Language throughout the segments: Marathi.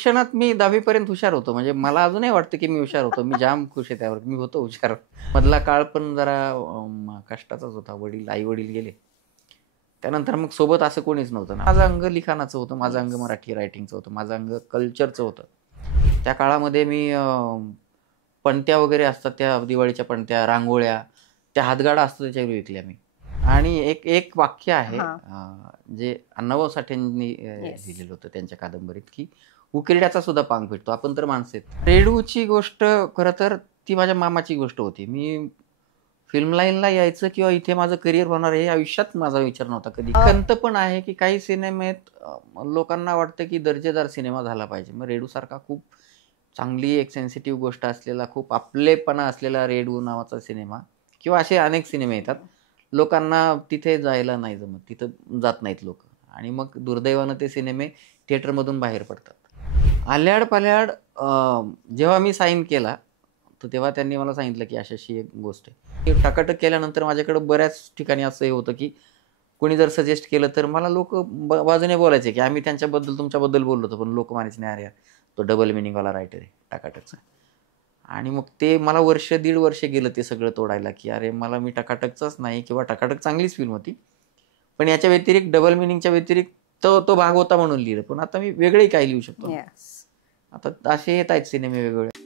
शिक्षणात मी 10वी पर्यंत हुशार होतो. म्हणजे मला अजूनही वाटतं की मी हुशार होतो. मी जाम खुश आहे त्यावर. मी होतो हुशार. मधला काळ पण जरा कष्टाचाच होता. आई-वडील गेले. त्यानंतर मग सोबत असं कोणीच नव्हतं ना. माझं अंग लिखाणाचं होतं, माझं अंग मराठी रायटिंगचं होतं, माझं अंग कल्चरचं होतं. त्या काळामध्ये मी पणत्या वगैरे असतात, त्या दिवाळीच्या पणत्या, रांगोळ्या, त्या हातगाडा असतो त्याच्यावर विकल्या मी. आणि एक वाक्य आहे जे अण्णाभाऊ साठेंनी लिहिलेलं होतं त्यांच्या कादंबरीत, की उकिरड्याचा सुद्धा पांग फिटतो. आपण तर माणसं आहेत. रेडूची गोष्ट खरं तर ती माझ्या मामाची गोष्ट होती. मी फिल्म लाईनला यायचं किंवा इथे माझं करिअर होणार हे आयुष्यात माझा विचार नव्हता कधी. खंत पण आहे की काही सिनेमेत लोकांना वाटतं की दर्जेदार सिनेमा झाला पाहिजे. मग रेडूसारखा खूप चांगली एक सेन्सिटिव्ह गोष्ट असलेला, खूप आपलेपणा असलेला रेडू नावाचा सिनेमा किंवा असे अनेक सिनेमे येतात. लोकांना तिथे जायला नाही जमत, तिथं जात नाहीत लोक. आणि मग दुर्दैवानं ते सिनेमे थिएटरमधून बाहेर पडतात. आल्याड पाल्याड जेव्हा मी साईन केला तर तेव्हा त्यांनी मला सांगितलं की अशी एक गोष्ट आहे. टकाटक केल्यानंतर माझ्याकडे बऱ्याच ठिकाणी असं हे होतं की कोणी जर सजेस्ट केलं तर मला लोक बाजूने बोलायचे की आम्ही त्यांच्याबद्दल तुमच्याबद्दल बोललो होतो, पण लोक म्हणायचे नाही, अरे तो डबल मिनिंगवाला रायटर आहे टकाटकचा. आणि मग ते मला दीड वर्ष गेलं ते सगळं तोडायला, की अरे मला मी टकाटकचाच नाही, किंवा टकाटक चांगलीच फिल्म होती पण याच्या व्यतिरिक्त डबल मिनिंगच्या व्यतिरिक्त तो भाग होता म्हणून लिहिलं. पण आता मी वेगळी काय लिहू शकतो. आता असे येत आहेत सिनेमे वेगवेगळे.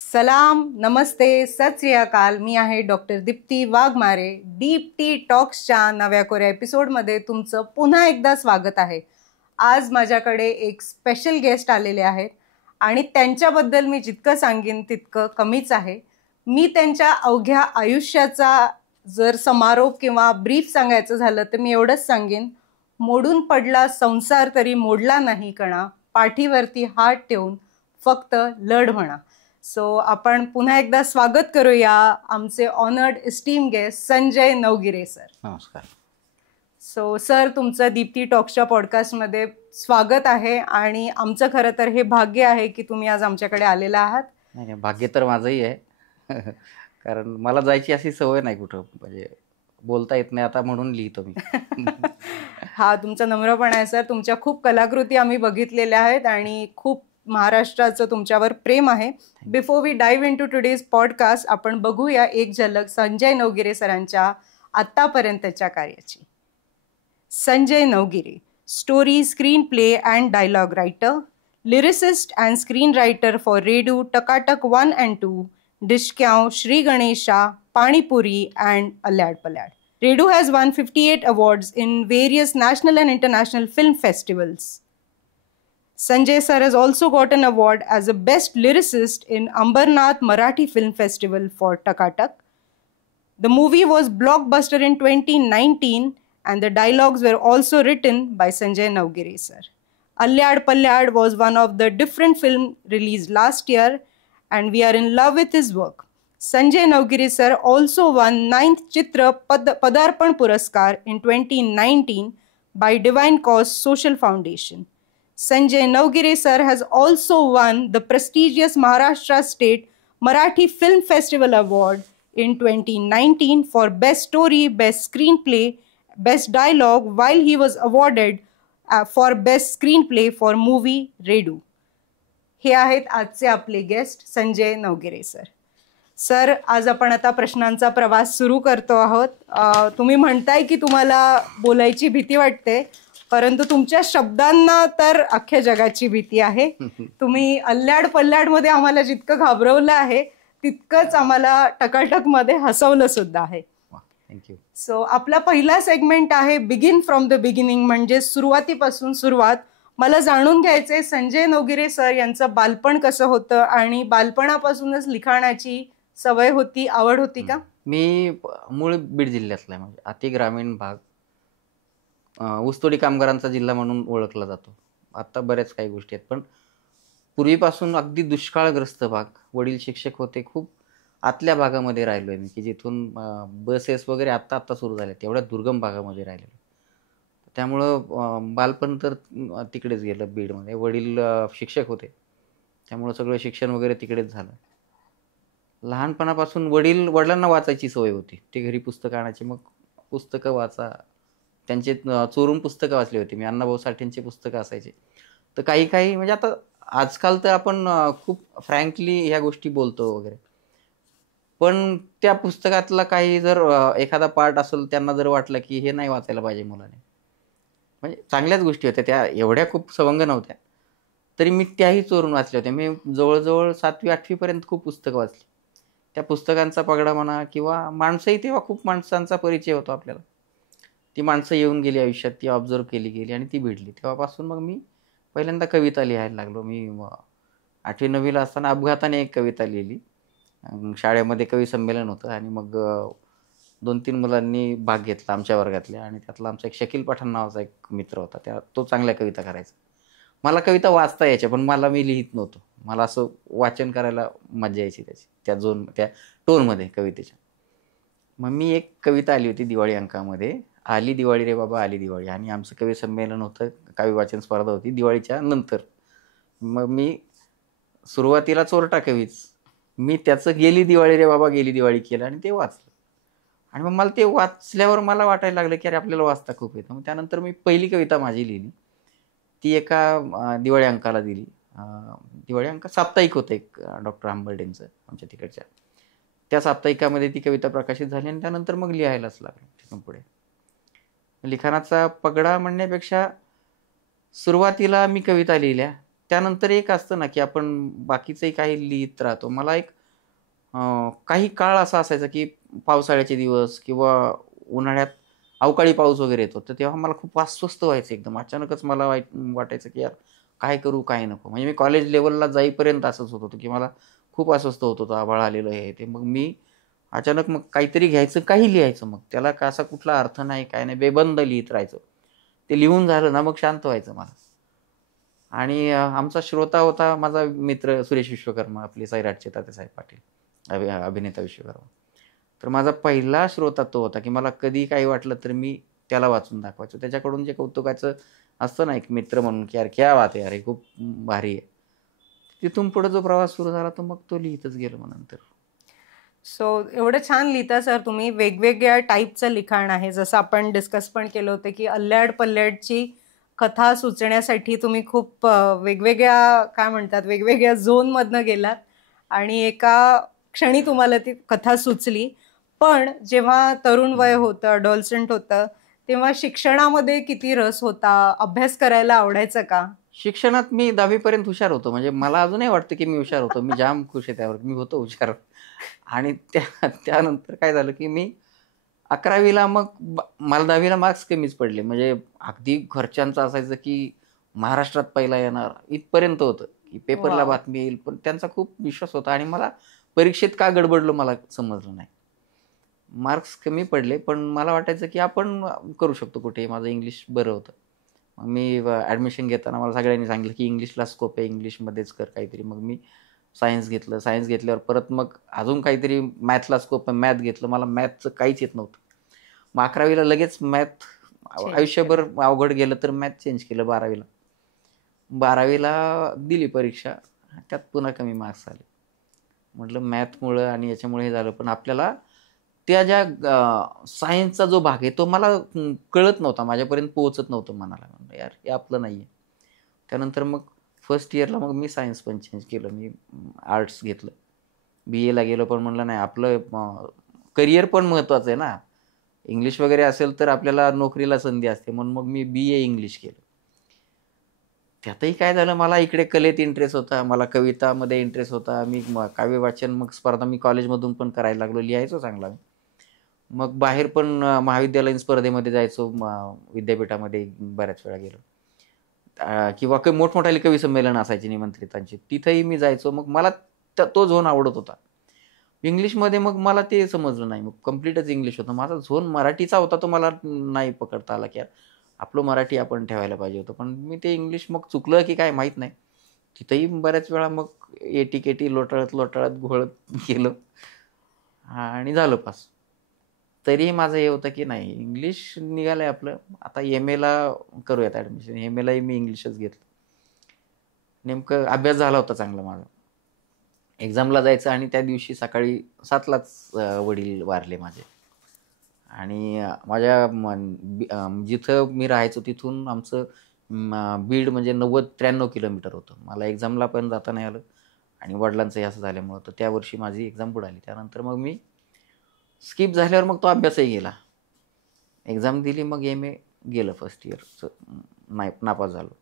सलाम, नमस्ते, सत श्री अकाल. मी आहे doctor Deepti Waghmare. Deep T टॉक्सच्या नव्या कोऱ्या एपिसोडमध्ये तुमचं पुन्हा एकदा स्वागत आहे. आज माझ्याकडे एक स्पेशल गेस्ट आलेले आहेत आणि त्यांच्याबद्दल मी जितकं सांगेन तितकं कमीच आहे. मी त्यांच्या अवघ्या आयुष्याचा जर समारोप किंवा ब्रीफ सांगायचं झालं तर मी एवढंच सांगेन, मोडून पडला संसार तरी मोडला नाही कणा, पाठीवरती हात ठेवून फक्त लढ म्हणा. सो आपण पुन्हा एकदा स्वागत करूया आमचे honoured esteem guest Sanjay Navgire sir. नमस्कार. सो सर, तुमचं दीप्ती टॉक्सच्या पॉडकास्टमध्ये स्वागत आहे आणि आमचं खरं तर हे भाग्य आहे की तुम्ही आज आमच्याकडे आलेला आहात. नाही, भाग्य तर माझंही आहे कारण मला जायची अशी सवय नाही कुठं, म्हणजे बोलता येत नाही आता म्हणून लिहितो मी. हा तुमचा नम्रपणा आहे सर. तुमच्या खूप कलाकृती आम्ही बघितलेल्या आहेत आणि खूप महाराष्ट्राचं तुमच्यावर प्रेम आहे. Before we dive into today's podcast, आपण बघूया एक झलक संजय नवगिरे सरांच्या आत्तापर्यंतच्या कार्याची. Sanjay Navgire, story, screenplay and dialogue writer, lyricist and screenwriter for Redu, Takatak 1 and 2, Dishkyaoon, Shri Ganesha, Panipuri and Alyad Palyad. Redu has won 58 awards in various national and international film festivals. Sanjay sir has also got an award as a best lyricist in Ambarnath Marathi Film Festival for Takatak. The movie was blockbuster in 2019 and the dialogues were also written by Sanjay Navgire sir. Alyad Palyad was one of the different film released last year and we are in love with his work. Sanjay Navgire sir also won 9th Chitra Padarpan Puraskar in 2019 by Divine Cause Social Foundation. Sanjay Navgire sir has also won the prestigious Maharashtra State Marathi Film Festival Award in 2019 for Best Story, Best Screenplay, Best Dialogue, while he was awarded for Best Screenplay for movie Redu. हे आहेत आजचे आपले guest Sanjay Navgire sir. Sir, आज आपण आता प्रश्नांचा प्रवास सुरू करतो आहोत. तुम्ही म्हणताय की तुम्हाला बोलायची भीती वाटते, परंतु तुमच्या शब्दांना तर अख्ख्या जगाची भीती आहे. तुम्ही अल्ल्याड पल्ल्याडमध्ये आम्हाला जितकं घाबरवलं आहे तितकंच आम्हाला टकाटकमध्ये हसवलं सुद्धा आहे. थँक्यू. सो आपला पहिला सेगमेंट आहे बिगिन फ्रॉम द बिगिनिंग, म्हणजे सुरुवातीपासून सुरुवात. मला जाणून घ्यायचंय संजय नवगिरे सर यांचं बालपण कसं होतं आणि बालपणापासूनच लिखाणाची सवय होती, आवड होती का? मी मूळ बीड जिल्ह्यातला आहे, म्हणजे अति ग्रामीण भाग, ऊसतोडी कामगारांचा जिल्हा म्हणून ओळखला जातो. आता बऱ्याच काही गोष्टी आहेत, पण पूर्वीपासून अगदी दुष्काळग्रस्त भाग. वडील शिक्षक होते, खूप आतल्या भागामध्ये राहिलोय मी, की जिथून बसेस वगैरे आत्ता सुरू झाल्या, तेवढ्या दुर्गम भागामध्ये राहिलेलो. त्यामुळं बालपण तर तिकडेच गेलं बीडमध्ये. वडील शिक्षक होते, त्यामुळं सगळं शिक्षण वगैरे तिकडेच झालं. लहानपणापासून वडिलांना वाचायची सवय होती. ते घरी पुस्तकं आणायचे, मग पुस्तकं वाचा. त्यांचे चोरून पुस्तकं वाचली होती मी. अण्णाभाऊ साठेंची पुस्तकं असायची. तर काही काही म्हणजे आता आजकाल तर आपण खूप फ्रँकली ह्या गोष्टी बोलतो वगैरे. पण त्या पुस्तकातला काही जर एखादा पार्ट असेल, त्यांना जर वाटलं की हे नाही वाचायला पाहिजे मुलाने, म्हणजे चांगल्याच गोष्टी होत्या त्या, एवढ्या खूप सवंग नव्हत्या. तरी मी त्याही चोरून वाचल्या होत्या. मी जवळ-जवळ 7वी-8वी पर्यंत खूप पुस्तकं वाचली. त्या पुस्तकांचा पगडा म्हणा किंवा माणसंही, तेव्हा खूप माणसांचा परिचय होतो आपल्याला. ती माणसं येऊन गेली आयुष्यात, ती ऑब्झर्व्ह केली गेली आणि ती भेटली. तेव्हापासून मग मी पहिल्यांदा कविता लिहायला लागलो. मी 8वी-9वीला असताना अपघाताने एक कविता लिहिली. शाळेमध्ये कवी संमेलन होतं आणि मग 2-3 मुलांनी भाग घेतला आमच्या वर्गातल्या, आणि त्यातला आमचा एक शकील पठाण नावाचा एक मित्र होता. तो चांगल्या कविता करायचा. मला कविता वाचता यायच्या, पण मी लिहित नव्हतो. मला असं वाचन करायला मजा यायची त्याची, त्या टोनमध्ये कवितेच्या. मग मी एक कविता आली होती दिवाळी अंकामध्ये, आली दिवाळी रे बाबा आली दिवाळी, आणि आमचं कवी संमेलन होतं, काव्य वाचन स्पर्धा होती दिवाळीच्या नंतर. मग मी सुरुवातीला चोरटा कवीच, मी त्याचं गेली दिवाळी रे बाबा गेली दिवाळी केलं आणि ते वाचलं. आणि मग मला ते वाचल्यावर मला वाटायला लागलं की अरे आपल्याला वाचता खूप येतं. मग त्यानंतर मी पहिली कविता माझी लिहिली, ती एका दिवाळी अंकाला दिली. दिवाळी अंक साप्ताहिक होतं एक, डॉक्टर आंबर्डेंचं आमच्या तिकडच्या. त्या साप्ताहिकामध्ये ती कविता प्रकाशित झाली आणि त्यानंतर मग लिहायलाच लागलो तिथून पुढे. लिखाणाचा पगडा म्हणण्यापेक्षा सुरुवातीला मी कविता लिहिल्या, त्यानंतर एक असतं ना की आपण बाकीचंही काही लिहित राहतो. मला एक काही काळ असा असायचा की पावसाळ्याचे दिवस किंवा उन्हाळ्यात अवकाळी पाऊस वगैरे येतो, तर तेव्हा मला खूप अस्वस्थ व्हायचं एकदम. अचानकच मला वाटायचं की यार काय करू काय नको. म्हणजे मी कॉलेज लेवलला जाईपर्यंत असंच होत होतं की मला खूप अस्वस्थ होत होतं, आभाळ आलेलं आहे ते. मग मी अचानक मग काहीतरी घ्यायचं, काही लिहायचं. मग त्याला असा कुठला अर्थ नाही, काय नाही, बेबंद लिहित राहायचं. ते लिहून झालं ना मग शांत व्हायचं मला. आणि आमचा श्रोता होता माझा मित्र सुरेश विश्वकर्मा, आपले सैराटचे तात्यासाहेब पाटील, अभिनेता विश्वकर्मा. तर माझा पहिला श्रोता तो होता की मला कधी काही वाटलं तर मी त्याला वाचून दाखवायचो. त्याच्याकडून जे कौतुकाचं असतं ना एक मित्र म्हणून की यार क्या बात आहे, अरे खूप भारी आहे. तिथून पुढे जो प्रवास सुरू झाला तो मग तो लिहितच गेलो मग नंतर. सो एवढं छान लिहिता सर तुम्ही. वेगवेगळ्या टाईपचं लिखाण आहे, जसं आपण डिस्कस पण केलं होतं की अल्ल्याड पल्ल्याडची कथा सुचण्यासाठी तुम्ही खूप वेगवेगळ्या काय म्हणतात वेगवेगळ्या झोनमधनं गेलात आणि एका क्षणी तुम्हाला ती कथा सुचली. पण जेव्हा तरुण वय होतं, अडॉलसंट होतं, तेव्हा शिक्षणामध्ये किती रस होता? अभ्यास करायला आवडायचं का? शिक्षणात मी 10वी पर्यंत हुशार होतो. म्हणजे मला अजूनही वाटतं की मी हुशार होतो. मी जाम खुश आहे त्यावर, मी होतो हुशार. आणि त्यानंतर काय झालं की मी 11वीला मग मला 10वीला मार्क्स कमीच पडले. म्हणजे अगदी घरच्यांचं असायचं की महाराष्ट्रात पहिला येणार इथपर्यंत होतं की पेपरला वाव. बातमी येईल. पण त्यांचा खूप विश्वास होता आणि मला परीक्षेत का गडबडलो मला समजलं नाही. मार्क्स कमी पडले, पण मला वाटायचं की आपण करू शकतो कुठेही. माझं इंग्लिश बरं होतं. मग मी ॲडमिशन घेताना मला सगळ्यांनी सांगितलं की इंग्लिशला स्कोप आहे, इंग्लिशमध्येच कर काहीतरी. मग मी सायन्स घेतलं. सायन्स घेतल्यावर परत मग अजून काहीतरी मॅथला स्कोप आहे, मॅथ घेतलं. मला मॅथचं काहीच येत नव्हतं. मग 11वीला लगेच मॅथ चेंज आयुष्यभर केलं. अवघड गेलं तर मॅथ चेंज केलं 12वीला. 12वीला दिली परीक्षा, त्यात पुन्हा कमी मार्क्स आले. म्हटलं मॅथमुळं आणि याच्यामुळे हे झालं. पण आपल्याला त्या ज्या सायन्सचा जो भाग आहे तो मला कळत नव्हता, माझ्यापर्यंत पोहोचत नव्हतं मनाला. म्हणलं यार हे आपलं नाही आहे. त्यानंतर मग फर्स्ट इयरला मग मी सायन्स पण चेंज केलं. मी आर्ट्स घेतलं. BAला गेलो, पण म्हणलं नाही आपलं करिअर पण महत्त्वाचं आहे ना. इंग्लिश वगैरे असेल तर आपल्याला नोकरीला संधी असते, म्हणून मग मी BA इंग्लिश केलं. त्यातही काय झालं, मला इकडे कलेत इंटरेस्ट होता, मला कवितामध्ये इंटरेस्ट होता. मी काव्य वाचन मग स्पर्धा मी कॉलेजमधून पण करायला लागलो, लिहायचो चांगला. मग बाहेर पण महाविद्यालयीन स्पर्धेमध्ये जायचो, विद्यापीठामध्ये बऱ्याच वेळा गेलो. किंवा काही मोठमोठाले कवी संमेलन असायचे निमंत्रितांची, तिथेही मी जायचो. मग मला तो झोन आवडत होता. इंग्लिशमध्ये मग मला ते समजलं नाही. मग कम्प्लीटच इंग्लिश होतं. माझा झोन मराठीचा होता, तो मला नाही पकडता आला की यार आपलं मराठी आपण ठेवायला पाहिजे होतं. पण मी ते इंग्लिश मग चुकलं की काय माहीत नाही. तिथंही बऱ्याच वेळा मग एटी-केटी लोटाळत लोटाळत घोळत गेलो आणि झालं पास. तरीही माझं हे होतं की नाही, इंग्लिश निघालंय आपलं, आता एम एला करूयात ॲडमिशन. एम एलाही मी इंग्लिशच घेतलं. नेमकं अभ्यास झाला होता चांगला माझा. एक्झामला जायचं आणि त्या दिवशी सकाळी 7लाच वडील वारले माझे. आणि जिथं मी राहायचो तिथून आमचं बीड म्हणजे 90-93 किलोमीटर होतं. मला एक्झामला पण जाता नाही आलं आणि वडिलांचंही असं झाल्यामुळं तर त्या वर्षी माझी एक्झाम बुडाली. त्यानंतर मग मी स्किप झाल्यावर मग तो अभ्यासही गेला. एक्झाम दिली, मग एम ए गेलं फर्स्ट इयरचं, नापास झालो.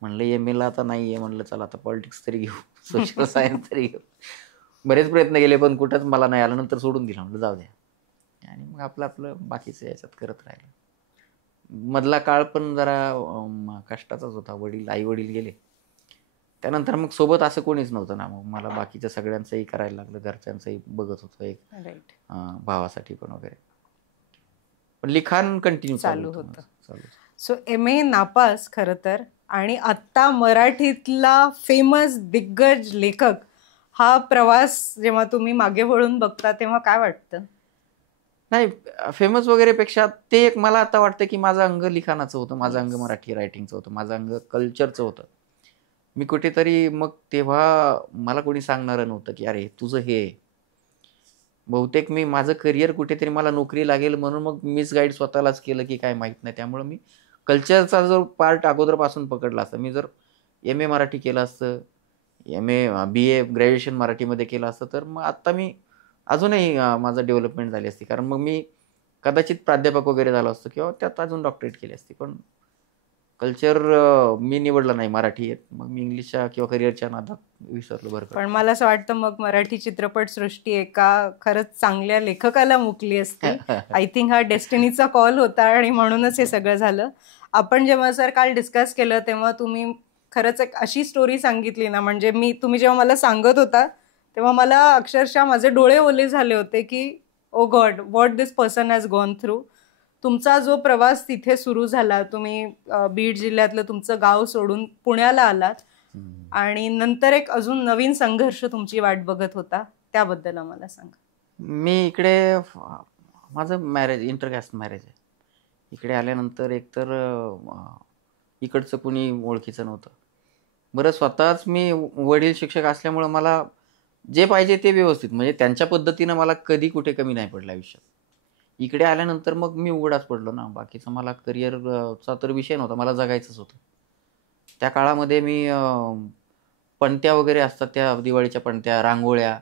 म्हणलं एम एला आता नाही आहे, म्हणलं चला आता पॉलिटिक्स तरी घेऊ, सोशल सायन्स तरी घेऊ. बरेच प्रयत्न केले पण कुठंच मला नाही आलं. नंतर सोडून दिलं, म्हणलं जाऊ द्या. आणि मग आपलं बाकीचं याच्यात करत राहिलं. मधला काळ पण जरा कष्टाचाच होता. आई वडील गेले. त्यानंतर मग सोबत असं कोणीच नव्हतं ना. मग मला बाकीच्या सगळ्यांचंही करायला लागलं, घरच्यांचंही बघत होतं, एक भावासाठी पण वगैरे. पण लिखाण कंटिन्यू चालू होतं. सो एम ए नापास खरं तर, आणि आत्ता मराठीतला फेमस दिग्गज लेखक हा प्रवास जेव्हा तुम्ही मागे वळून बघता तेव्हा काय वाटतं? नाही, फेमस वगैरे पेक्षा ते एक मला आता वाटतं की माझं अंग लिखाणाचं होतं, माझं अंग मराठी रायटिंगचं होतं, माझं अंग कल्चरचं होतं. मी कुठेतरी मग तेव्हा मला कोणी सांगणारं नव्हतं की अरे तुझं हे. बहुतेक मी माझं करिअर कुठेतरी मला नोकरी लागेल म्हणून मग मीच गाईड स्वतःलाच केलं की काय माहीत नाही. त्यामुळं मी कल्चरचा जो पार्ट अगोदरपासून पकडला असता, मी जर एम ए मराठी केलं असतं, बी ए ग्रॅज्युएशन मराठीमध्ये केलं असतं, तर मग आत्ता मी अजूनही माझं डेव्हलपमेंट झाली असती. कारण मग मी कदाचित प्राध्यापक वगैरे झालो असतो किंवा त्यात अजून डॉक्टरेट केली असती. पण कल्चर मी निवडलं नाही मराठी. मग मी इंग्लिशच्या किंवा करिअरच्या नादात विसरलो बरं. पण मला असं वाटतं मग मराठी चित्रपटसृष्टी एका खरंच चांगल्या लेखकाला मुकली असते. आय थिंक हा डेस्टिनीचा कॉल होता आणि म्हणूनच हे सगळं झालं. आपण जेव्हा सर काल डिस्कस केलं तेव्हा तुम्ही खरंच एक अशी स्टोरी सांगितली ना, म्हणजे तुम्ही जेव्हा मला सांगत होता तेव्हा मला अक्षरशः माझे डोळे ओले झाले होते की oh God, what this person has gone through. तुमचा जो प्रवास तिथे सुरू झाला, तुम्ही बीड जिल्ह्यातलं तुमचं गाव सोडून पुण्याला आलात आणि नंतर एक अजून नवीन संघर्ष तुमची वाट बघत होता, त्याबद्दल आम्हाला सांगा. मी इकडे माझं मॅरेज, इंटरकास्ट मॅरेज आहे. इकडे आल्यानंतर एकतर इकडचं कुणी ओळखीचं नव्हतं. बरं, स्वतःच मी वडील शिक्षक असल्यामुळं मला जे पाहिजे ते व्यवस्थित, म्हणजे त्यांच्या पद्धतीनं मला कधी कुठे कमी नाही पडलं आयुष्यात. इकडे आल्यानंतर मग मी उघडाच पडलो ना. बाकीचा मला करिअरचा तर विषय नव्हता, मला जगायचंच होतं. त्या काळामध्ये मी पणत्या वगैरे असतात, त्या दिवाळीच्या पणत्या, रांगोळ्या,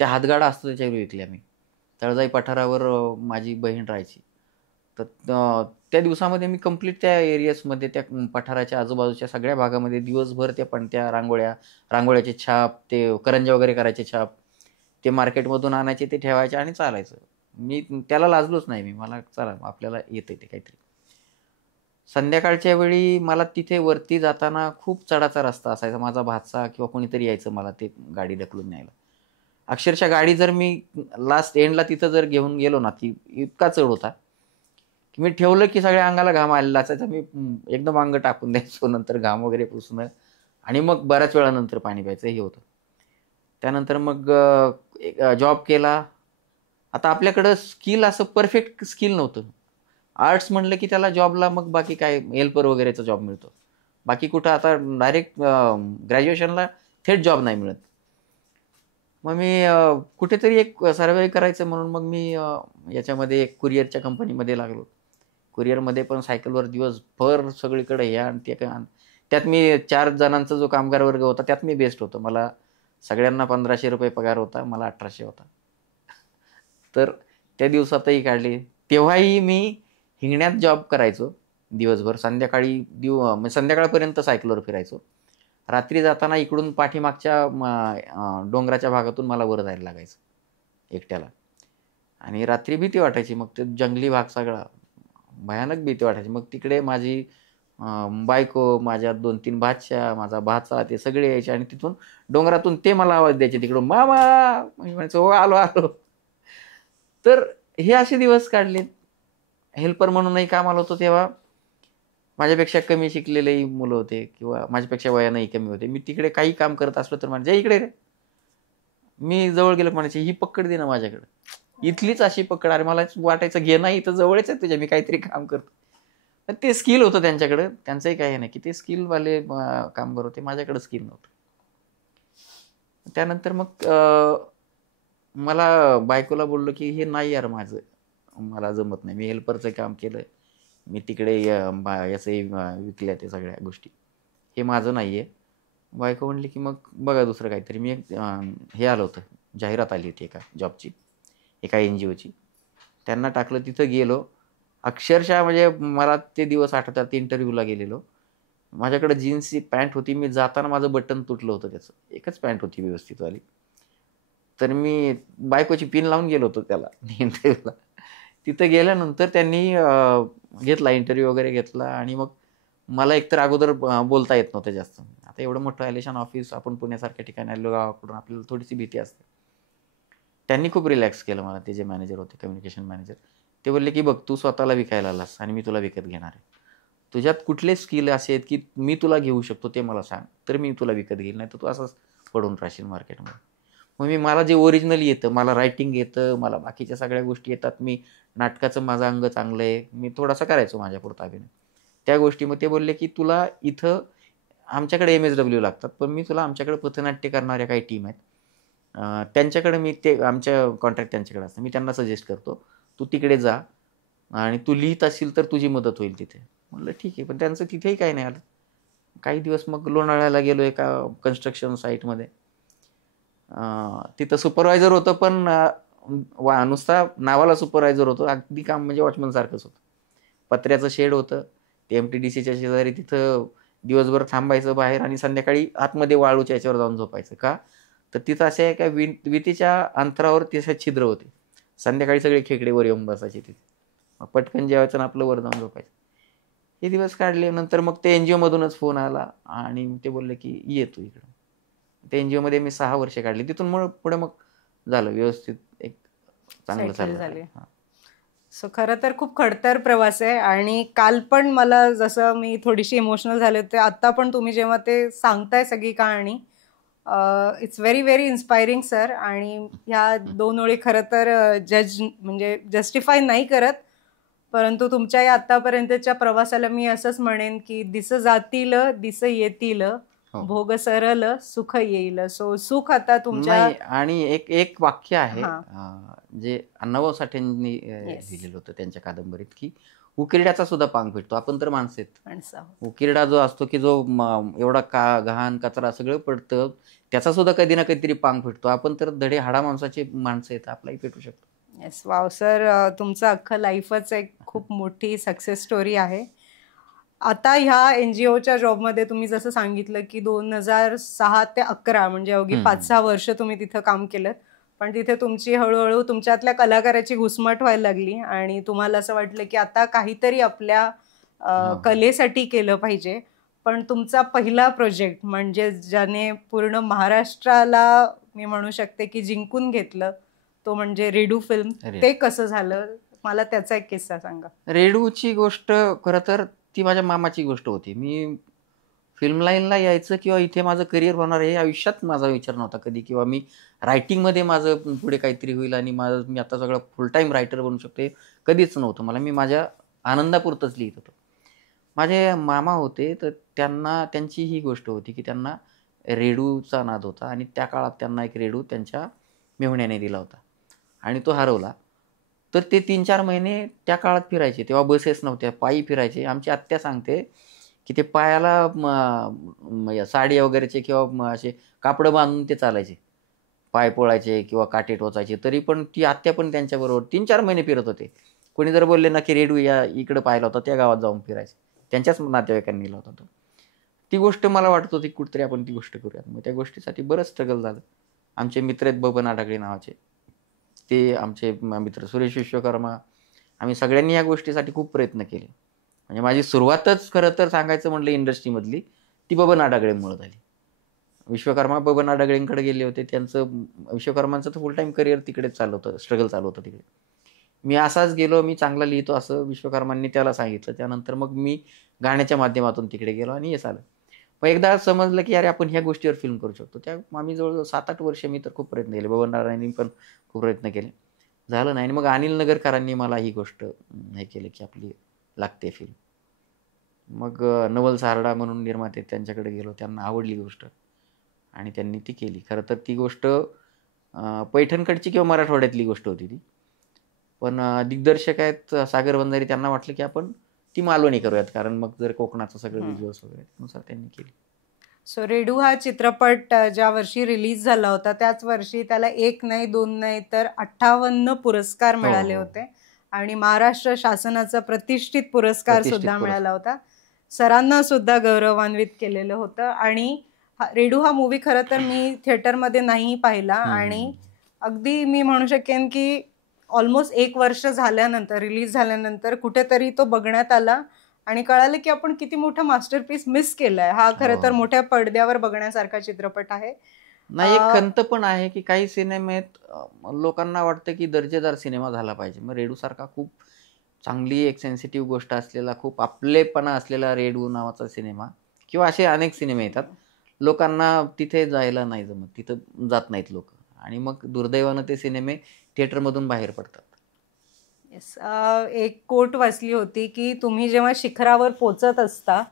त्या हातगाडा असतो त्याच्यावर विकल्या मी. तळजाई पठारावर माझी बहीण राहायची. तर त्या दिवसामध्ये मी कंप्लीट त्या एरियाजमध्ये, त्या पठाराच्या आजूबाजूच्या सगळ्या भागामध्ये दिवसभर त्या पणत्या, रांगोळ्याचे छाप, ते करंजा वगैरे करायचे छाप, ते मार्केटमधून आणायचे, ते ठेवायचे आणि चालायचं. मी त्याला लाजलोच नाही. मला चला आपल्याला येतं ते काहीतरी. संध्याकाळच्या वेळी मला तिथे वरती जाताना खूप चढाचा रस्ता असायचा. माझा भाचा किंवा कोणीतरी यायचं मला ते गाडी ढकलून न्यायला. अक्षरशः गाडी जर मी लास्ट एंडला तिथं जर घेऊन गेलो ना, ती इतका चढ होता की मी ठेवलं की सगळ्या अंगाला घाम आलेला असायचा. मी एकदम अंग टाकून द्यायचो, नंतर घाम वगैरे पुसणं आणि मग बऱ्याच वेळानंतर पाणी प्यायचं, हे होतं. त्यानंतर मग जॉब केला. आता आपल्याकडं स्किल असं परफेक्ट स्किल नव्हतं. आर्ट्स म्हणलं की त्याला जॉबला मग बाकी काय हेल्पर वगैरेचा जॉब मिळतो, बाकी कुठं आता डायरेक्ट ग्रॅज्युएशनला थेट जॉब नाही मिळत. मग मी कुठेतरी एक सर्व्हाइव्ह करायचं म्हणून मग मी याच्यामध्ये एक कुरिअरच्या कंपनीमध्ये लागलो. कुरिअरमध्ये पण सायकलवर दिवसभर सगळीकडे या आणि ते. त्यात मी 4 जणांचा जो कामगार वर्ग होता त्यात मी बेस्ट होतो. मला सगळ्यांना 1500 रुपये पगार होता, मला 1800 होता. तर त्या दिवसातही काढले. तेव्हाही मी हिंगण्यात जॉब करायचो दिवसभर. संध्याकाळपर्यंत सायकलवर फिरायचो. रात्री जाताना इकडून पाठीमागच्या डोंगराच्या भागातून मला वर जायला लागायचं एकट्याला. आणि रात्री भीती वाटायची. मग ते जंगली भाग सगळा भयानक भीती वाटायची. मग तिकडे माझी बायको, माझ्या 2-3 भाच्या, माझा भाचा, ते सगळे यायचे आणि तिथून डोंगरातून ते मला आवाज द्यायचे तिकडून, मामा. म्हणायचं हो आलो आलो. तर हे असे दिवस काढले. हेल्पर म्हणूनही कामाला होतो तेव्हा माझ्यापेक्षा कमी शिकलेलेही मुलं होते किंवा माझ्यापेक्षा वयानंही कमी होते. मी तिकडे काही काम करत असलो तर म्हणजे इकडे रे, मी जवळ गेलो म्हणायचे ही पकड दे ना माझ्याकडे. इथलीच अशी पकड. अरे मला वाटायचं घे नाही इथं जवळच आहे तुझ्या, मी काहीतरी काम करतो. पण ते स्किल होतं त्यांच्याकडे, त्यांचंही काही नाही की ते स्किलवाले कामगार होते, माझ्याकडे स्किल नव्हतं. त्यानंतर मग मला बायकोला बोललो की हे नाही यार माझं, मला जमत नाही. मी हेल्परचं काम केलं, मी तिकडे याचंही विकल्या ते सगळ्या गोष्टी, हे माझं नाही आहे. बायको म्हणली की मग बघा दुसरं काहीतरी. मी एक हे आलं होतं, जाहिरात आली होती एका जॉबची, एका NGOची. त्यांना टाकलं, तिथं गेलो. अक्षरशः म्हणजे मला ते दिवस आठवतात. इंटरव्ह्यूला गेलेलो, माझ्याकडे जीन्सची पॅन्ट होती, मी जाताना माझं बटन तुटलं होतं त्याचं, एकच पॅन्ट होती व्यवस्थितवाली. तर मी बायकोची पिन लावून गेलो होतो त्याला इंटरव्ह्यूला. तिथं गेल्यानंतर त्यांनी घेतला इंटरव्ह्यू वगैरे घेतला. आणि मग मला एकतर अगोदर बोलता येत नव्हतं जास्त. आता एवढं मोठं आलिशान ऑफिस, आपण पुण्यासारख्या ठिकाणी आलो गावाकडून, आपल्याला थोडीशी भीती असते. त्यांनी खूप रिलॅक्स केलं मला, ते जे मॅनेजर होते, कम्युनिकेशन मॅनेजर. ते बोलले की बघ तू स्वतःला विकायला आलास आणि मी तुला विकत घेणार आहे. तुझ्यात कुठले स्किल असे आहेत की मी तुला घेऊ शकतो ते मला सांग, तर मी तुला विकत घेईल, नाही तर तू असंच पडून राहशील मार्केटमध्ये. मग मला जे ओरिजिनल येतं, मला रायटिंग येतं, मला बाकीच्या सगळ्या गोष्टी येतात, मी नाटकाचं माझं अंग चांगलं आहे, मी थोडासा करायचो माझ्यापुरता अभिनय, त्या गोष्टी. मग ते बोलले की तुला इथं आमच्याकडे MSW लागतात, पण मी तुला आमच्याकडे पथनाट्य करणाऱ्या काही टीम आहेत, त्यांच्याकडे मी, ते आमच्या कॉन्ट्रॅक्ट त्यांच्याकडे असतं, मी त्यांना सजेस्ट करतो, तू तिकडे जा आणि तू लिहित असेल तर तुझी मदत होईल तिथे. म्हटलं ठीक आहे. पण त्यांचं तिथेही काही नाही आलं. काही दिवस मग लोणावळ्याला गेलो एका कन्स्ट्रक्शन साईटमध्ये. तिथं सुपरवायझर होतं, पण नुसता नावाला सुपरवायझर होतो, अगदी काम म्हणजे वॉचमन सारखंच होतं. पत्र्याचं शेड होतं ते MTDCच्या शेजारी, तिथं दिवसभर थांबायचं बाहेर आणि संध्याकाळी आतमध्ये वाळूच्या याच्यावर जाऊन झोपायचं. का तर तिथं अशा एका वितीच्या अंतरावर तिथे छिद्र होते, संध्याकाळी सगळे खेकडे वर येऊन बसायचे तिथे. मग पटकन जेवायचं आणि आपलं वर जाऊन झोपायचं. हे दिवस काढले. नंतर मग ते NGO मधूनच फोन आला आणि ते बोलले की ये तू इकडं. ते NGO मध्ये मी 6 वर्ष काढली. तिथून मग पुढे मग झालं व्यवस्थित, एक चांगलं चाललं. सो खरं तर खूप खडतर प्रवास आहे. आणि काल पण मला जसं मी थोडीशी इमोशनल झाले होते, आता पण तुम्ही जेव्हा ते सांगताय सगळी कहाणी, it's very very inspiring sir. आणि ह्या 2 ओळी खरं तर म्हणजे जस्टिफाय नाही करत, परंतु तुमच्या या आतापर्यंतच्या प्रवासाला मी असंच म्हणेन की दिस जातील दिस येतील, भोग सरल सुख येईल. सो सुख आता तुमच्या. आणि एक वाक्य आहे जे अण्णाभाऊ साठेंनी लिहिलेलं होतं त्यांच्या कादंबरीत, की उकिरड्याचा सुद्धा पांग फिटतो. आपण तर माणसं आहेत. उकिरडा जो असतो की जो एवढा घाण कचरा सगळं पडतं, त्याचा सुद्धा कधी ना कधीतरी पांग फिटतो. आपण तर धडे हाडा माणसाचे माणसं आहेत, आपलाही पेटू शकतो. येस, वाव सर, तुमचं अख्खं लाईफच एक खूप मोठी सक्सेस स्टोरी आहे. आता ह्या NGOच्या जॉबमध्ये तुम्ही जसं सांगितलं की 2006 ते 11 म्हणजे अवघी 5-6 वर्ष तुम्ही तिथं काम केलं, पण तिथे तुमची हळूहळू तुमच्यातल्या कलाकाराची घुसमट व्हायला लागली आणि तुम्हाला असं वाटलं की आता काहीतरी आपल्या कलेसाठी केलं पाहिजे. पण तुमचा पहिला प्रोजेक्ट म्हणजे ज्याने पूर्ण महाराष्ट्राला मी म्हणू शकते की जिंकून घेतलं, तो म्हणजे रेडू फिल्म. ते कसं झालं, मला त्याचा एक किस्सा सांगा. रेडूची गोष्ट खरं तर ती माझ्या मामाची गोष्ट होती. मी फिल्म लाईनला यायचं किंवा इथे माझं करिअर होणार हे आयुष्यात माझा विचार नव्हता कधी, किंवा मी रायटिंगमध्ये माझं पुढे काहीतरी होईल आणि मी आता सगळं फुल टाईम रायटर बनू शकते, कधीच नव्हतं. मला, मी माझ्या आनंदापुरतंच लिहित होतो. माझे मामा होते, तर त्यांची ही गोष्ट होती की त्यांना रेडूचा नाद होता आणि त्या काळात त्यांना एक रेडू त्यांच्या मेहुण्याने दिला होता आणि तो हरवला. तर ते 3-4 महिने त्या काळात फिरायचे, तेव्हा बसेस नव्हत्या, पायी फिरायचे. आमची आत्या सांगते की ते पायाला साडी वगैरेचे किंवा असे कापडं बांधून ते चालायचे, पाय पोळायचे किंवा काटे टोचायचे. तरी पण ती आत्या पण त्यांच्याबरोबर 3-4 महिने फिरत होते. कोणी जर बोलले ना की रेडू या इकडं पाहिला होता, त्या गावात जाऊन फिरायचे. त्यांच्याच नातेवाईकांनी नेला होता तो. ती गोष्ट मला वाटत होती कुठेतरी आपण ती गोष्ट करूयात. मग त्या गोष्टीसाठी बरंच स्ट्रगल झालं. आमचे मित्र आहेत बबन आडागळे नावाचे, ते आमचे मित्र सुरेश विश्वकर्मा, आम्ही सगळ्यांनी या गोष्टीसाठी खूप प्रयत्न केले. म्हणजे माझी सुरुवातच खरं तर सांगायचं म्हटलं इंडस्ट्रीमधली ती बबन आडागळेंमुळे झाली. विश्वकर्मा बबन आडागळेंकडे गेले होते, विश्वकर्मांचं तर फुल टाईम करिअर तिकडेच चालू होतं, स्ट्रगल चालू होतं तिकडे. मी असाच गेलो, मी चांगला लिहितो असं विश्वकर्मांनी त्याला सांगितलं. त्यानंतर मग मी गाण्याच्या माध्यमातून तिकडे गेलो आणि हे झालं. मग एकदा समजलं की अरे आपण ह्या गोष्टीवर फिल्म करू शकतो. त्या आम्ही जवळजवळ 7-8 वर्ष मी तर खूप प्रयत्न केले, बबन आडागळेंनी पण खूप प्रयत्न केले. झालं नाही. आणि मग अनिल नगरकरांनी मला ही गोष्ट हे केलं की आपली लागते फिल्म. मग नवल सारडा म्हणून निर्माते, त्यांच्याकडे गेलो, त्यांना आवडली गोष्ट आणि त्यांनी ती केली. खरं तर ती गोष्ट पैठणकडची किंवा मराठवाड्यातली गोष्ट होती ती, पण दिग्दर्शक आहेत सागर बंजारी, त्यांना वाटलं की आपण ती मालवणी करूयात, कारण मग जर कोकणाचं सगळं व्हिज्युअल्स वगैरे त्यानुसार त्यांनी केली. सो रेडू हा चित्रपट ज्या वर्षी रिलीज झाला होता त्याच वर्षी त्याला 1 नाही 2 नाही तर 58 पुरस्कार मिळाले होते आणि महाराष्ट्र शासनाचा प्रतिष्ठित पुरस्कार सुद्धा मिळाला होता. सरांना सुद्धा गौरवान्वित केलेलं होतं. आणि रेडू हा मूवी खरं तर मी थिएटरमध्ये नाही पाहिला आणि अगदी मी म्हणू शकेन की ऑलमोस्ट 1 वर्ष झाल्यानंतर, रिलीज झाल्यानंतर कुठेतरी तो बघण्यात आला आणि कळालं की आपण किती मोठा मास्टरपीस मिस केलाय. हा खरं तर मोठ्या पडद्यावर बघण्यासारखा चित्रपट आहे. नाही, एक खंत पण आहे की काही सिनेमेत लोकांना वाटतं की दर्जेदार सिनेमा झाला पाहिजे. मग रेडू सारखा खूप चांगली एक सेन्सिटिव्ह गोष्ट असलेला, खूप आपलेपणा असलेला रेडू नावाचा सिनेमा किंवा असे अनेक सिनेमे येतात, लोकांना तिथे जायला नाही जमत, तिथं जात नाहीत लोक आणि मग दुर्दैवानं ते सिनेमे थिएटरमधून बाहेर पडतात. एक कोट वाचली होती की तुम्ही जेव्हा शिखरावर पोचत असता,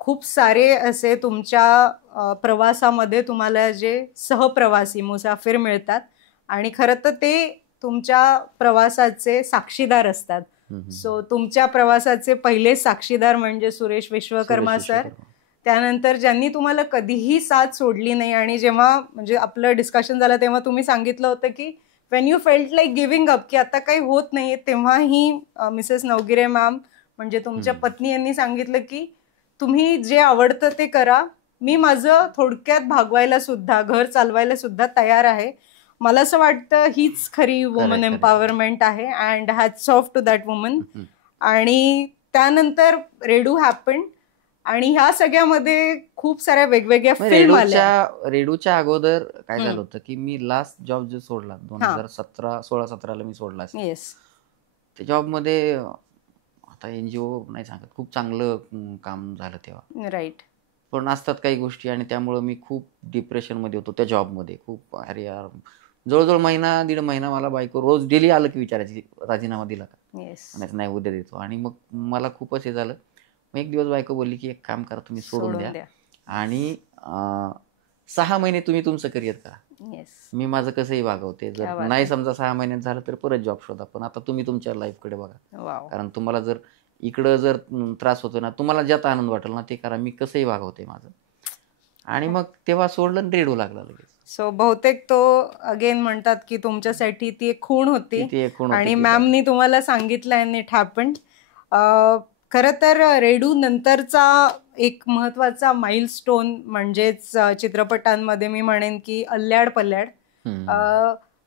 खूप सारे असे तुमच्या प्रवासामध्ये तुम्हाला जे सहप्रवासी मुसाफिर मिळतात आणि खरं तर ते तुमच्या प्रवासाचे साक्षीदार असतात. सो तुमच्या प्रवासाचे पहिले साक्षीदार म्हणजे सुरेश विश्वकर्मा सर. त्यानंतर ज्यांनी तुम्हाला कधीही साथ सोडली नाही आणि जेव्हा म्हणजे आपलं डिस्कशन झालं तेव्हा तुम्ही सांगितलं होतं की Wien you felt like giving up, की आता काही होत नाहीये, तेव्हाही मिसेस नवगिरे मॅम म्हणजे तुमच्या पत्नी यांनी सांगितलं की तुम्ही जे आवडतं ते करा, मी माझं थोडक्यात भागवायला सुद्धा, घर चालवायला सुद्धा तयार आहे. मला असं वाटतं हीच खरी वुमन एम्पॉवरमेंट आहे and hats off to that woman. आणि त्यानंतर रेडू हॅपन आणि ह्या सगळ्यामध्ये खूप साऱ्या वेगवेगळ्या फिल्म आल्या. रेडूच्या अगोदर काय झालं होतं की मी लास्ट जॉब जो सोडला 2016-17 मी सोडला. त्या जॉबमध्ये आता एनजीओ नाही सांगत, खूप चांगलं काम झालं तेव्हा, राईट. पण असतात काही गोष्टी आणि त्यामुळं मी खूप डिप्रेशनमध्ये होतो त्या जॉबमध्ये. खूप अरे यार, जवळजवळ महिना दीड महिना मला बायको रोज डेली आलं की विचारायची राजीनामा दिला का, नाही उद्या देतो. आणि मग मला खूपच हे झालं. मग एक दिवस बायको बोलली की एक काम करा, तुम्ही सोडून द्या आणि 6 महिने तुम्ही तुमचं करिअर करा, मी माझं कसंही भागवते. जर नाही समजा 6 महिन्यात झालं तर परत जॉब शोधा, पण आता तुम्ही तुमच्या लाईफकडे बघा, कारण तुम्हाला जर इकडं जर त्रास होतो ना, तुम्हाला ज्यात आनंद वाटेल ना ते करा, मी कसंही भागवते माझं. आणि मग तेव्हा सोडलं आणि रेडू लागला लगेच. सो बहुतेक तो अगेन म्हणतात की तुमच्यासाठी ती एक खूण होती आणि मॅमनी तुम्हाला सांगितलं नीट हॅपन. खरं तर रेडू नंतरचा एक महत्वाचा माइलस्टोन म्हणजेच चित्रपटांमध्ये मी म्हणेन की अल्ल्याड पल्ल्याड,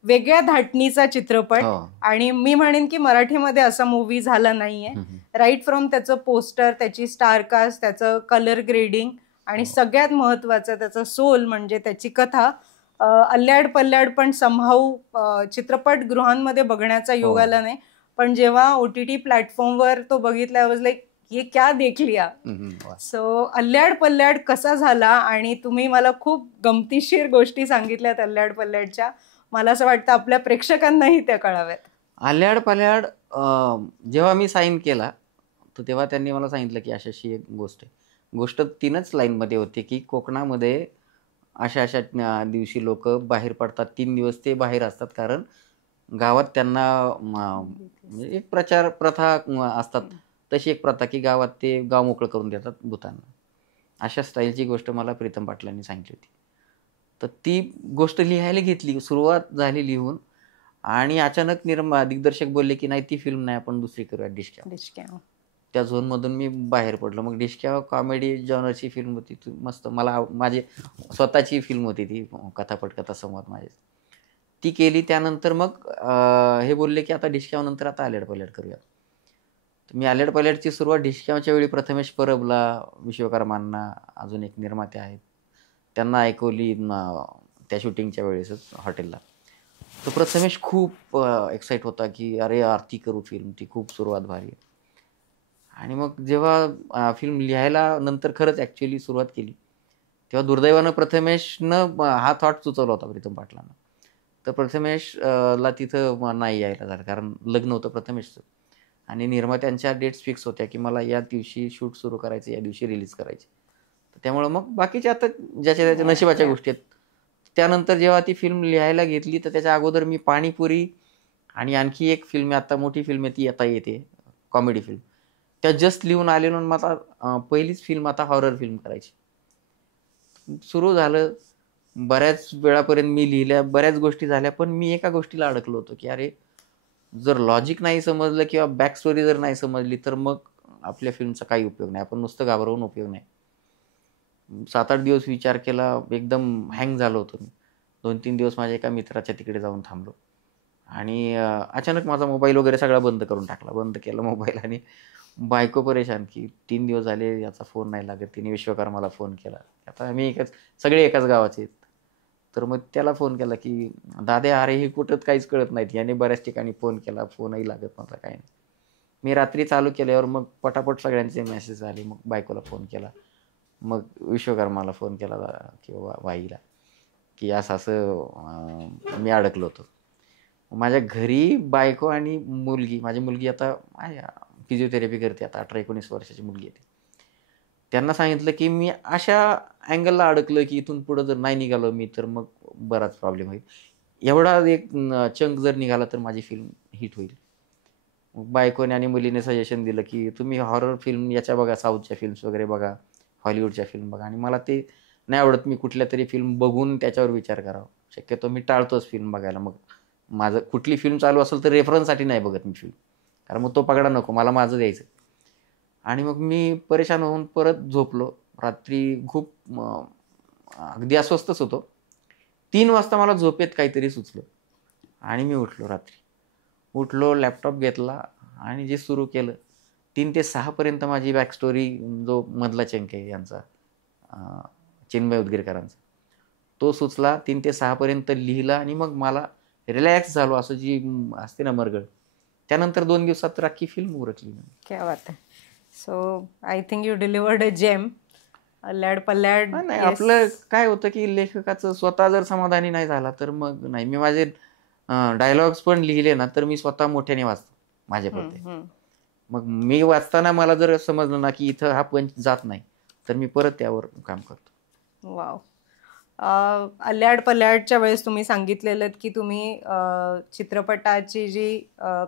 वेगळ्या धाटणीचा चित्रपट. आणि मी म्हणेन की मराठीमध्ये असा मूवी झाला नाहीये. राईट फ्रॉम त्याचं पोस्टर, त्याची स्टारकास्ट, त्याचं कलर ग्रेडिंग आणि सगळ्यात महत्वाचं त्याचं सोल म्हणजे त्याची कथा. अल्ल्याड पल्ल्याड पण समहाऊ चित्रपटगृहांमध्ये बघण्याचा योग आला नाही, पण जेव्हा OTT प्लॅटफॉर्मवर तो बघितला आय वाज लाईक ये क्या देख लिया. सो अल्ल्याड पल्ल्याड कसा झाला आणि तुम्ही मला खूप गमतीशीर गोष्टी सांगितल्यात अल्ल्याड पल्ल्याडच्या. मला असं वाटतं आपल्या प्रेक्षकांनाही त्या कळाव्यात. अल्ल्याड पल्ल्याड जेव्हा मी साईन केला तर तेव्हा त्यांनी मला सांगितलं की अशी एक गोष्ट 3च लाईनमध्ये होती की कोकणामध्ये अशा दिवशी लोक बाहेर पडतात, 3 दिवस ते बाहेर असतात, कारण गावात त्यांना म्हणजे एक प्रथा असतात, तशी एक प्रथा की गावात ते गाव मोकळं करून देतात भूतांना. अशा स्टाईलची गोष्ट मला प्रीतम पाटलांनी सांगितली होती. तर ती गोष्ट लिहायला घेतली, सुरुवात झाली लिहून, आणि अचानक दिग्दर्शक बोलले की नाही ती फिल्म नाही, आपण दुसरी करूया, डिशक्या. त्या झोनमधून मी बाहेर पडलो. मग डिशक्या कॉमेडी जॉनरची फिल्म होती, मस्त, मला माझी स्वतःची फिल्म होती ती, कथा संवाद माझे, ती केली. त्यानंतर मग हे बोलले की आता डिशक्यानंतर आता अल्ल्याड पल्ल्याड करूया. मी अल्ल्याड पल्ल्याडची सुरुवात डिशक्याच्या वेळी प्रथमेश परबला, विश्वकर्मांना, अजून एक निर्माते आहेत, त्यांना ऐकवली त्या शूटिंगच्या वेळेसच हॉटेलला. तर प्रथमेश खूप एक्साईट होता की अरे आरती करू फिल्म, ती खूप सुरुवात भारी आहे. आणि मग जेव्हा फिल्म लिहायला नंतर खरंच ॲक्च्युअली सुरुवात केली तेव्हा दुर्दैवानं प्रथमेशनं हा थॉट सुचवला होता प्रीतम पाटलांना तर प्रथमेश ला तिथं नाही यायला झालं, कारण लग्न होतं प्रथमेशचं आणि निर्मात्यांच्या डेट्स फिक्स होत्या की मला या दिवशी शूट सुरू करायचं, या दिवशी रिलीज करायची. तर त्यामुळं मग बाकीचे आता ज्याच्या त्याच्या नशिबाच्या गोष्टी आहेत. त्यानंतर जेव्हा ती फिल्म लिहायला घेतली तर त्याच्या अगोदर मी पाणीपुरी आणि आणखी एक फिल्म आता मोठी फिल्म आहे ती आता येते, कॉमेडी फिल्म, त्या जस्ट लिहून आलेलो आणि मला पहिलीच फिल्म आता हॉरर फिल्म करायची. सुरू झालं, बऱ्याच वेळापर्यंत मी लिहिल्या, बऱ्याच गोष्टी झाल्या, पण मी एका गोष्टीला अडकलो होतो की अरे जर लॉजिक नाही समजलं किंवा बॅक स्टोरी जर नाही समजली तर मग आपल्या फिल्मचा काही उपयोग नाही, आपण नुसतं घाबरवून उपयोग नाही. 7-8 दिवस विचार केला, एकदम हँग झालो होतो मी. 2-3 दिवस माझ्या एका मित्राच्या तिकडे जाऊन थांबलो आणि अचानक माझा मोबाईल वगैरे सगळा बंद करून टाकला. बंद केला मोबाईल आणि बायको परेशान की 3 दिवस झाले याचा फोन नाही लागत. तिने विश्वकर्माला फोन केला. आता आम्ही सगळे एकाच गावाचे आहेत. तर मग त्याला फोन केला की दाद्या अरे हे कुठं काहीच कळत नाहीत. याने बऱ्याच ठिकाणी फोन केला, फोनही लागत नव्हता, काही नाही. मी रात्री चालू केल्यावर मग पटापट सगळ्यांचे मेसेज आले. मग बायकोला फोन केला, मग विश्वकर्माला फोन केला किंवा वाईला की असं असं मी अडकलो होतो. माझ्या घरी बायको आणि मुलगी, माझी मुलगी आता फिजिओथेरपी करते, आता 18-19 वर्षाची मुलगी आहे. त्यांना सांगितलं की मी अशा अँगलला अडकलं की इथून पुढं जर नाही निघालो मी तर मग बराच प्रॉब्लेम होईल. एवढा एक चंक जर निघाला तर माझी फिल्म हिट होईल. मग बायकोने आणि मुलीने सजेशन दिलं की तुम्ही हॉरर फिल्म याच्या बघा, साऊथच्या फिल्म्स वगैरे बघा, हॉलिवूडच्या फिल्म बघा. आणि मला ते नाही आवडत, मी कुठल्या तरी फिल्म बघून त्याच्यावर विचार करावा. शक्यतो मी टाळतोच फिल्म बघायला. मग माझं कुठली फिल्म चालू असेल तर रेफरन्ससाठी नाही बघत मी फिल्म, कारण मग तो पगडा नको, मला माझं द्यायचं. आणि मग मी परेशान होऊन परत झोपलो. रात्री खूप अगदी अस्वस्थच होतो. 3 वाजता मला झोपेत काहीतरी सुचलं आणि मी उठलो. रात्री उठलो, लॅपटॉप घेतला आणि जे सुरू केलं 3 ते 6 पर्यंत माझी बॅक स्टोरी, जो मधला चंक आहे यांचा चिन्मय उदगीरकरांचा, तो सुचला. 3 ते 6 पर्यंत लिहिला आणि मग मला रिलॅक्स झालो, असं जी असते ना मरगळ. त्यानंतर 2 दिवसात तर अख्खी फिल्म उरकली. क्या बात आहे. So I think you delivered a gem. अल्ल्याड पल्ल्याड. नाही, आपलं काय होतं की लेखकाचं स्वतः जर समाधानी नाही झाला तर मग नाही. मी माझे डायलॉग्स पण लिहिले ना तर मी स्वतः मोठ्याने वाचतो माझ्यापुरते. मग मी वाचताना मला जर समजलं ना की इथं हा पंच जात नाही तर मी परत त्यावर काम करतो. वाव. अल्ल्याड पल्ल्याडच्या वेळेस तुम्ही सांगितलेलं की तुम्ही चित्रपटाची जी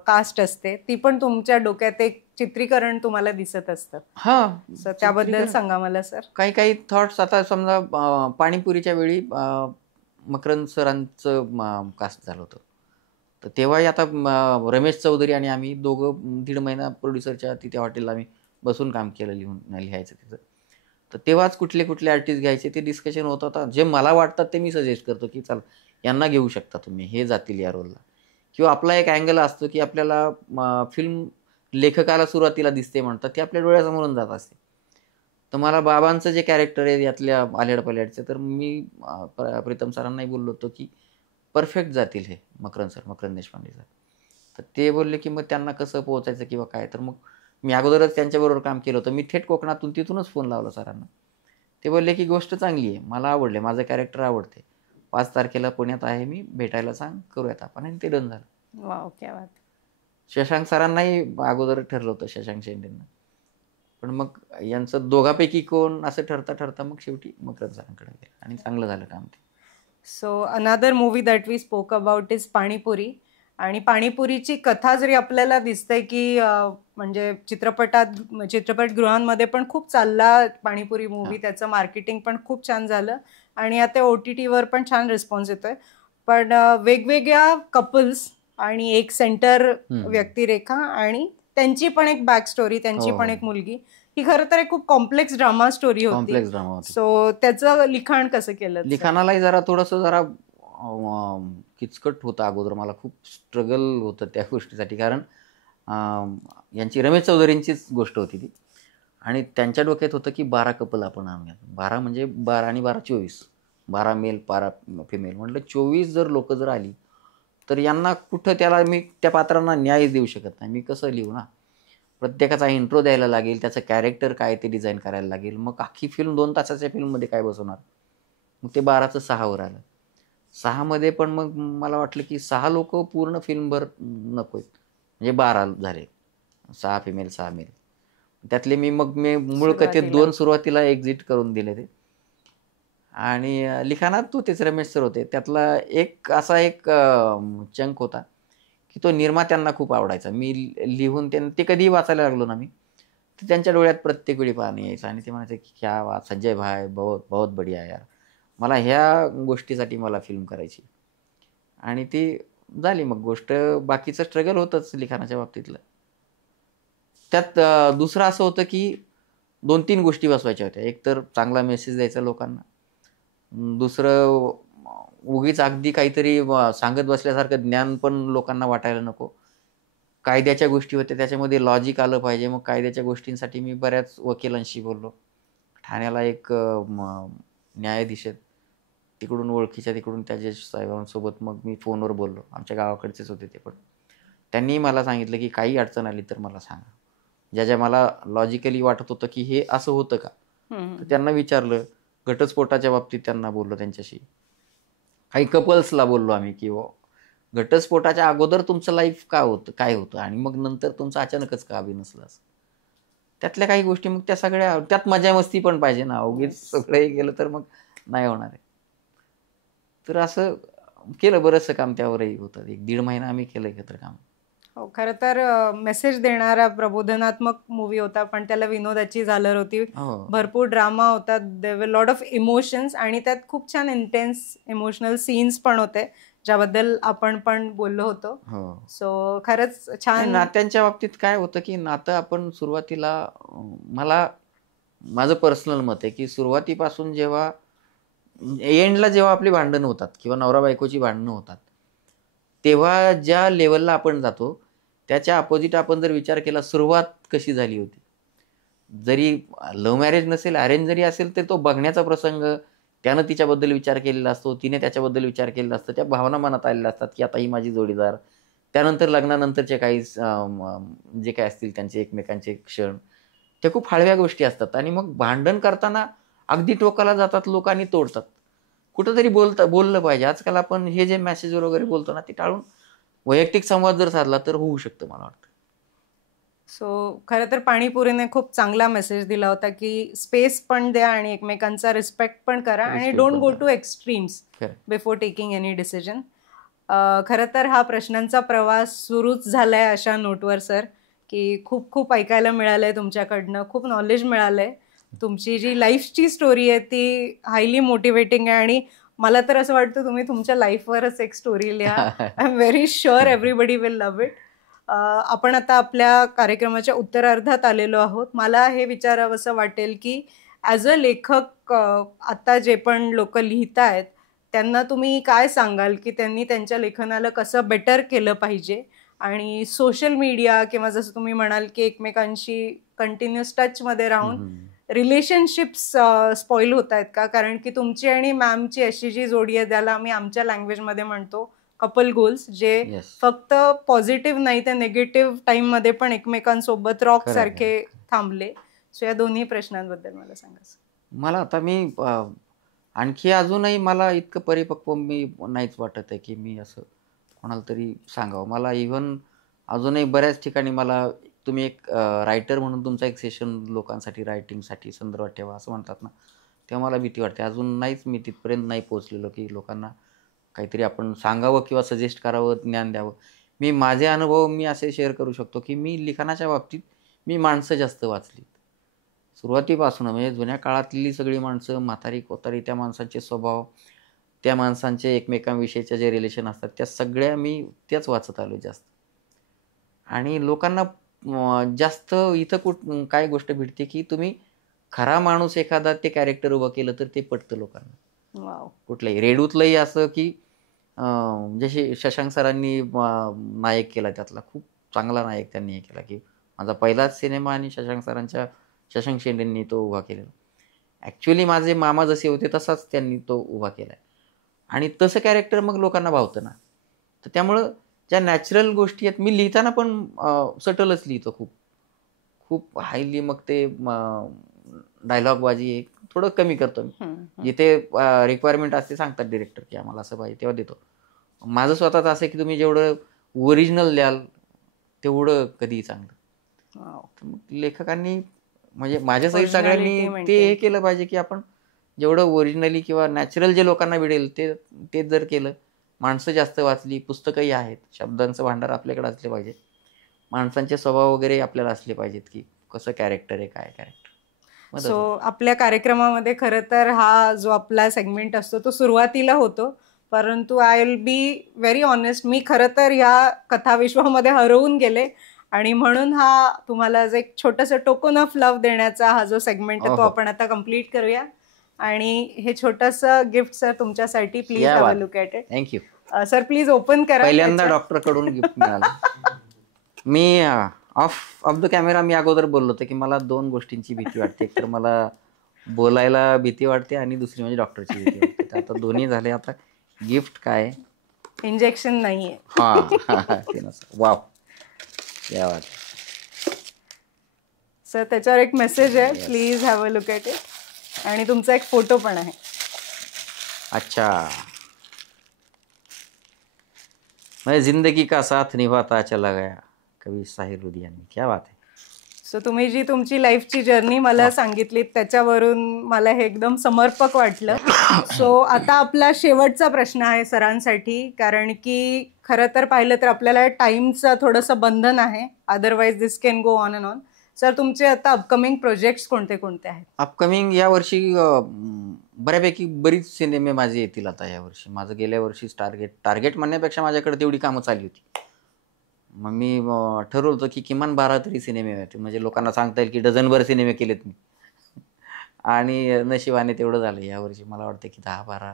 कास्ट असते ती पण तुमच्या डोक्यात एक चित्रीकरण तुम्हाला दिसत असतं. हा, त्याबद्दल सांगा मला सर. काही काही थॉट्स. आता समजा पाणीपुरीच्या वेळी मकरंद सरांचं कास्ट झालं होतं, तर तेव्हाही आता रमेश चौधरी आणि आम्ही दोघं 1.5 महिना प्रोड्युसरच्या तिथे हॉटेलला आम्ही बसून काम केलं, लिहायचं तिथं. तर तेव्हाच कुठले कुठले आर्टिस्ट घ्यायचे ते डिस्कशन होत होता. जे मला वाटतात ते मी सजेस्ट करतो की चल यांना घेऊ शकता तुम्ही, हे जातील या रोलला. किंवा आपला एक अँगल असतो की आपल्याला फिल्म लेखकाला सुरुवातीला दिसते म्हणतात, ते आपल्या डोळ्यासमोरून जात असते. तर मला बाबांचं जे कॅरेक्टर आहे यातल्या अल्ल्याड पल्ल्याडचं, तर मी प्रीतम सरांनाही बोललो होतो की परफेक्ट जातील हे मकरंद देशपांडे सर. तर ते बोलले की मग त्यांना कसं पोहोचायचं किंवा काय. तर मग मी अगोदरच त्यांच्याबरोबर काम केलं होतं. मी थेट कोकणातून तिथूनच फोन लावला सरांना. ते बोलले की गोष्ट चांगली आहे, मला आवडले, माझं कॅरेक्टर आवडते, 5 तारखेला पुण्यात आहे मी, भेटायला सांग, करूयात आपण. आणि ते डन झालं. वाव, क्या बात. शशांक सरांनाही अगोदर ठरलं होतं, शशांक शेंडेंना. पण मग यांचं दोघापैकी कोण असं ठरता ठरता मग शेवटी मकरंद सरांकडे गेलं आणि चांगलं झालं काम ते. So another movie that we spoke about is Panipuri. आणि पाणीपुरीची कथा जरी आपल्याला दिसते की म्हणजे चित्रपटगृहांमध्ये पण खूप चालला पाणीपुरी मूवी, त्याचं मार्केटिंग पण खूप छान झालं आणि आता OTTवर पण छान रिस्पॉन्स येतोय. पण वेगवेगळ्या कपल्स आणि एक सेंटर व्यक्तिरेखा आणि त्यांची पण एक बॅक स्टोरी, त्यांची पण एक मुलगी, ही खरं तर एक खूप कॉम्प्लेक्स ड्रामा स्टोरी होती. सो त्याचं लिखाण कसं केलं? लिखाणालाही जरा थोडंसं किचकट होतं अगोदर. मला खूप स्ट्रगल होतं त्या गोष्टीसाठी, कारण यांची रमेश चौधरींचीच गोष्ट होती ती. आणि त्यांच्या डोक्यात होतं की 12 कपल आपण आणूयात. 12 म्हणजे 12 आणि 12 24, 12 मेल 12 फिमेल. म्हटलं 24 जर लोक जर आली तर यांना कुठं, त्याला मी त्या पात्रांना न्याय देऊ शकत नाही. मी कसं लिहू ना, प्रत्येकाचा इंट्रो द्यायला लागेल, त्याचं कॅरेक्टर काय ते डिझाईन करायला लागेल. मग अख्खी फिल्म 2 तासाच्या फिल्ममध्ये काय बसवणार. मग ते 12चं 6 वर आलं. 6 मध्ये पण मग मला वाटलं की 6 लोक पूर्ण फिल्मभर नको आहेत, म्हणजे 12 झाले, 6 फिमेल 6 मेल. त्यातले मी मूळ कथेत 2 सुरुवातीला एक्झिट करून दिले ते. आणि लिखाणात तो तेच रमेश सर होते. त्यातला एक असा एक चंक होता की तो निर्मात्यांना खूप आवडायचा. मी लिहून ते कधीही वाचायला लागलो ना मी, तर त्यांच्या डोळ्यात प्रत्येक वेळी पाणी यायचं आणि ते म्हणायचे की क्या बात संजय भाई, बहुत बहुत बढिया यार. मला ह्या गोष्टीसाठी मला फिल्म करायची. आणि ती झाली मग गोष्ट. बाकीचं स्ट्रगल होतंच लिखाणाच्या बाबतीतलं. त्यात दुसरं असं होतं की 2-3 गोष्टी बसवायच्या होत्या. एक तर चांगला मेसेज द्यायचा लोकांना. दुसरं उगीच अगदी काहीतरी सांगत बसल्यासारखं ज्ञान पण लोकांना वाटायला नको. कायद्याच्या गोष्टी होत्या, त्याच्यामध्ये लॉजिक आलं पाहिजे. मग कायद्याच्या गोष्टींसाठी मी बऱ्याच वकिलांशी बोललो. ठाण्याला एक न्यायाधीश आहेत, तिकडून ओळखीच्या, तिकडून त्या जज साहेबांसोबत मग मी फोनवर बोललो. आमच्या गावाकडचेच होते ते पण. त्यांनी मला सांगितलं की काही अडचण आली तर मला सांगा. ज्या मला लॉजिकली वाटत होतं की हे असं होतं का, तर त्यांना विचारलं. घटस्फोटाच्या बाबतीत त्यांना बोललो त्यांच्याशी. काही कपल्सला बोललो आम्ही की घटस्फोटाच्या अगोदर तुमचं लाईफ काय होतं आणि मग नंतर तुमचं अचानकच का नसलं असं. त्यातल्या काही गोष्टी मग त्या सगळ्या, त्यात मजा मस्ती पण पाहिजे ना, उगीच सगळं गेलं तर मग नाही होणार आहे. तर असं केलं, बरंचसं काम त्यावरही होतं. 1-1.5 महिना आम्ही केलं एकत्र काम. हो, खरं तर मेसेज देणारा प्रबोधनात्मक मूवी होता, पण त्याला विनोदाची झालर होती. भरपूर ड्रामा होता, there were lot of emotions आणि त्यात खूप छान इंटेन्स इमोशनल सीन्स पण होते, ज्याबद्दल आपण पण बोललो होतो. सो खरंच छान. नात्यांच्या बाबतीत काय होतं की नातं आपण सुरुवातीला, माझं पर्सनल मत आहे की सुरुवातीपासून जेव्हा एंडला जेव्हा आपली भांडणं होतात किंवा नवरा बायकोची भांडणं होतात, तेव्हा ज्या लेवलला आपण जातो त्याच्या अपोजिट आपण जर विचार केला सुरुवात कशी झाली होती. जरी लव्ह मॅरेज नसेल, अरेंज जरी असेल, तर तो बघण्याचा प्रसंग, त्यानं तिच्याबद्दल विचार केलेला असतो, तिने त्याच्याबद्दल विचार केलेला असतो, त्या भावना मनात आलेल्या असतात की आता ही माझी जोडीदार. त्यानंतर लग्नानंतरचे काही जे काय असतील त्यांचे एकमेकांचे क्षण, त्या खूप हळव्या गोष्टी असतात. आणि मग भांडण करताना अगदी टोकाला जातात लोक आणि तोडतात. कुठंतरी बोललं पाहिजे. आजकाल आपण हे जे मेसेजवर वगैरे बोलतो ना, ते टाळून वैयक्तिक संवाद जर साधला तर होऊ शकतं मला वाटतं. सो खरं तर पाणीपुरीने खूप चांगला मेसेज दिला होता की स्पेस पण द्या आणि एकमेकांचा रिस्पेक्ट पण करा आणि don't go to extremes before taking any decision. खरं तर हा प्रश्नांचा प्रवास सुरूच झालाय अशा नोटवर सर, की खूप खूप ऐकायला मिळालंय तुमच्याकडनं, खूप नॉलेज मिळालंय. तुमची जी लाईफची स्टोरी आहे ती हायली मोटिवेटिंग आहे आणि मला तर असं वाटतं तुम्ही तुमच्या लाईफवरच एक स्टोरी लिहा. I am very sure everybody will love it. आपण आता आपल्या कार्यक्रमाच्या उत्तरार्धात आलेलो आहोत. मला हे विचारावंसं वाटेल की ॲज अ लेखक आता जे पण लोक लिहित आहेत त्यांना तुम्ही काय सांगाल की त्यांनी त्यांच्या लेखनाला कसं बेटर केलं पाहिजे, आणि सोशल मीडिया किंवा जसं तुम्ही म्हणाल की एकमेकांशी कंटिन्युअस टचमध्ये राहून रिलेशनशिप्स स्पॉईल होत आहेत का? कारण की तुमची आणि मॅमची अशी जी जोडी आहे त्याला आम्ही आमच्या लँग्वेजमध्ये म्हणतो कपल गोल्स, जे फक्त पॉझिटिव्ह नाही तर निगेटिव्ह टाइममध्ये पण एकमेकांसोबत रॉक सारखे थांबले. सो या दोन्ही प्रश्नांबद्दल मला सांगा. मला आता मी आणखी अजूनही मला इतकं परिपक्व मी नाहीच वाटत आहे की मी असं कोणाला तरी सांगावं. मला इव्हन अजूनही बऱ्याच ठिकाणी मला तुम्ही एक रायटर म्हणून तुमचा एक सेशन लोकांसाठी रायटिंगसाठी संदर्भात ठेवा असं म्हणतात ना, तेव्हा मला भीती वाटते. अजून नाहीच मी तिथपर्यंत नाही पोहोचलेलो की लोकांना काहीतरी आपण सांगावं किंवा सजेस्ट करावं, ज्ञान द्यावं. मी माझे अनुभव मी असे शेअर करू शकतो की मी लिखाणाच्या बाबतीत मी माणसं जास्त वाचलीत सुरुवातीपासून. म्हणजे जुन्या काळातली सगळी माणसं, म्हातारी कोतारी, त्या माणसांचे स्वभाव, त्या माणसांचे एकमेकांविषयीचे जे रिलेशन असतात, त्या सगळ्या मी त्याच वाचत आलो जास्त. आणि लोकांना जास्त इथं काय गोष्ट भेटते की तुम्ही खरा माणूस एखादा ते कॅरेक्टर उभं केलं तर ते पटतं लोकांना. कुठलंही रेडूतलंही असं की जसे शशांक सरांनी नायक केला, त्यातला खूप चांगला नायक त्यांनी हे केला की माझा पहिलाच सिनेमा आणि शशांक शेंडेंनी तो उभा केलेला. ॲक्च्युली माझे मामा जसे होते तसाच त्यांनी तो उभा केला आणि तसं कॅरेक्टर मग लोकांना भावतं ना. तर त्यामुळं ज्या नॅचरल गोष्टी आहेत, मी लिहिताना पण सटलच लिहितो खूप खूप हायली. मग ते डायलॉगबाजी एक थोडं कमी करतो मी. जिथे रिक्वायरमेंट असते सांगतात डिरेक्टर की आम्हाला असं पाहिजे तेव्हा देतो. माझं स्वतःच असं आहे की तुम्ही जेवढं ओरिजिनल द्याल तेवढं कधीही चांगलं. तर मग लेखकांनी म्हणजे माझ्यासहित सगळ्यांनी ते हे केलं पाहिजे की आपण जेवढं ओरिजिनली किंवा नॅचरल जे लोकांना मिळेल ते जर केलं, माणसं जास्त वाचली, पुस्तकंही आहेत, शब्दांचं भांडार आपल्याकडे असले पाहिजे, माणसांचे स्वभाव वगैरे आपल्याला असले पाहिजेत की कसं कॅरेक्टर आहे, काय कॅरेक्टर. सो आपल्या कार्यक्रमामध्ये खरं तर हा जो आपला सेगमेंट असतो तो सुरुवातीला होतो, परंतु I will be very honest, मी खरं तर ह्या कथाविश्वामध्ये हरवून गेले आणि म्हणून हा तुम्हाला जो एक छोटंसं टोकन ऑफ लव्ह देण्याचा हा जो सेगमेंट आहे तो आपण आता कम्प्लीट करूया. आणि हे छोटंसं गिफ्ट सर तुमच्यासाठी, please have a look at it. Thank you sir, please open करा. पहिल्यांदा डॉक्टरकडून गिफ्ट मिळालं. मी ऑफ द कॅमेरा मी अगोदर बोललो होतो की मला 2 गोष्टींची भीती वाटते. एक तर मला बोलायला भीती वाटते आणि दुसरी म्हणजे डॉक्टरची भीती वाटते. आता दोन्ही झाले. आता गिफ्ट काय? इंजेक्शन नाहीये. वाव, क्या बात. सर, त्याच्यावर एक मेसेज आहे, please have a look at it. आणि तुमचा एक फोटो पण आहे. अच्छा. मैं जिंदगी का साथ निभाता चला गया, कभी साहिर लुधियानी. क्या बात है. सो तुम्ही जी तुमची लाईफची जर्नी मला सांगितली त्याच्यावरून मला हे एकदम समर्पक वाटलं. सो आता आपला शेवटचा प्रश्न आहे सरांसाठी, कारण की खरं तर पाहिलं तर आपल्याला टाईमचं थोडंसं बंधन आहे, otherwise this can go on and on. Sir, तुमचे आता अपकमिंग प्रोजेक्ट्स कोणते कोणते आहेत? अपकमिंग या वर्षी बऱ्यापैकी बरीच सिनेमे माझे येतील आता यावर्षी. माझं गेल्या वर्षीच टार्गेट म्हणण्यापेक्षा माझ्याकडे तेवढी कामं चालली होती. मग मी ठरवलं होतं की किमान 12 तरी सिनेमे येतील, म्हणजे लोकांना सांगता येईल की डझनभर सिनेमे केलेत मी. आणि नशिबाने तेवढं झालं. यावर्षी मला वाटतं की 10, 12,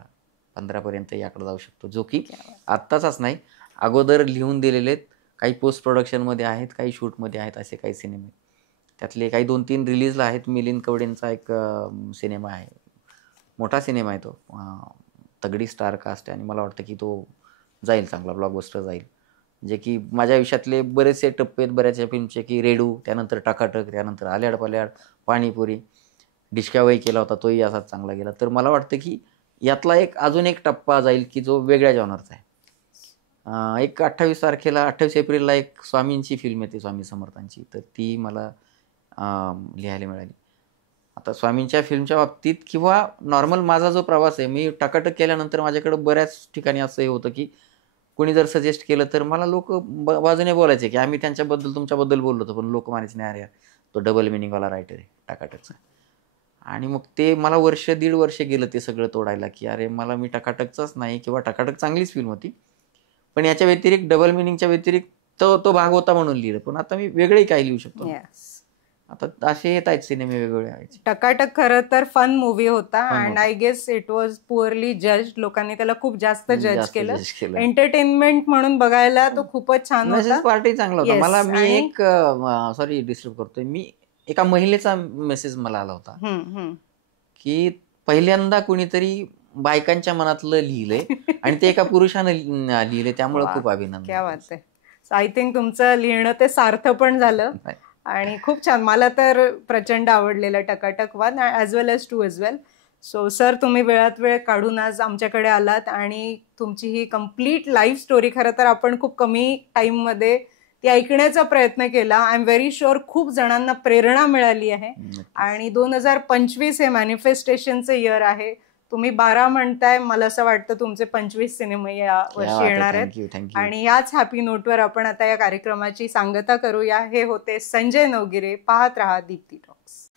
15 पर्यंत याकडे जाऊ शकतो, जो की आत्ताचाच नाही, अगोदर लिहून दिलेले आहेत. काही पोस्ट प्रोडक्शनमध्ये आहेत, काही शूटमध्ये आहेत, असे काही सिनेमे. त्यातले काही 2-3 रिलीजला आहेत. मिलिंद कवडेंचा एक सिनेमा आहे, मोठा सिनेमा आहे तो, तगडी स्टार कास्ट आहे आणि मला वाटतं की तो जाईल, चांगला ब्लॉकबस्टर जाईल. जे की माझ्या आयुष्यातले बरेचसे टप्पे आहेत बऱ्याचशा फिल्मचे, की रेडू, त्यानंतर टाकाटक, त्यानंतर आल्याड पल्याड, पाणीपुरी, डिशक्यावही केला होता, तोही असाच चांगला गेला. तर मला वाटतं की यातला अजून एक टप्पा जाईल की जो वेगळ्या जॉनरचा आहे. एक 28 एप्रिलला एक स्वामींची फिल्म येते, स्वामी समर्थांची, तर ती मला लिहायला मिळाली. आता स्वामींच्या फिल्मच्या बाबतीत किंवा नॉर्मल माझा जो प्रवास आहे, मी टाकाटक केल्यानंतर माझ्याकडं बऱ्याच ठिकाणी असं हे होतं की कोणी जर सजेस्ट केलं तर मला लोक बाजूने बोलायचे की आम्ही तुमच्याबद्दल बोललो होतो, पण लोक म्हणायचे नाही, अरे तो डबल मिनिंगवाला रायटर आहे टाकाटकचा. आणि मग ते मला 1.5 वर्ष गेलं ते सगळं तोडायला, की अरे मला मी टाकाटकचाच नाही, किंवा टाकाटक चांगलीच फिल्म होती, पण याच्या व्यतिरिक्त डबल मिनिंगच्या व्यतिरिक्त तो भाग होता म्हणून लिहिलं. पण आता मी वेगळंही काय लिहू शकतो. आता असे येत आहेत सिनेमे वेगवेगळे. टकाटक खरं तर फन मूवी होता and I guess it was poorly जज. लोकांनी त्याला खूप जास्त जज केलं. एंटरटेनमेंट म्हणून बघायला तो खूपच छान होता. पार्टी चांगला होता. मला मी एक सॉरी डिस्टर्ब करतोय, मी एका महिलेचा मेसेज मला आला होता की पहिल्यांदा कुणीतरी बायकांच्या मनातलं लिहिलंय आणि ते एका पुरुषानं लिहिलंय, त्यामुळे खूप अभिनंदन. क्या बात आहे. आय थिंक तुमचं लिहिणं ते सार्थ पण झालं आणि खूप छान. मला तर प्रचंड आवडलेलं टकाटक 1 ॲज वेल एज 2 ॲज वेल. सो सर, तुम्ही वेळात वेळ काढून आज आमच्याकडे आलात आणि तुमची ही कम्प्लीट लाईफ स्टोरी खरं तर आपण खूप कमी टाईममध्ये ती ऐकण्याचा प्रयत्न केला. आय एम व्हेरी शुअर खूप जणांना प्रेरणा मिळाली आहे. आणि 2025 हे मॅनिफेस्टेशनचं इयर आहे. तुम्ही 12 म्हणताय, मला असं वाटतं तुमचे 25 सिनेमे या वर्षी येणार आहेत. आणि याच हॅपी नोटवर आपण आता या कार्यक्रमाची सांगता करूया. हे होते संजय नवगिरे. पाहत रहा दीप्ती टॉक्स.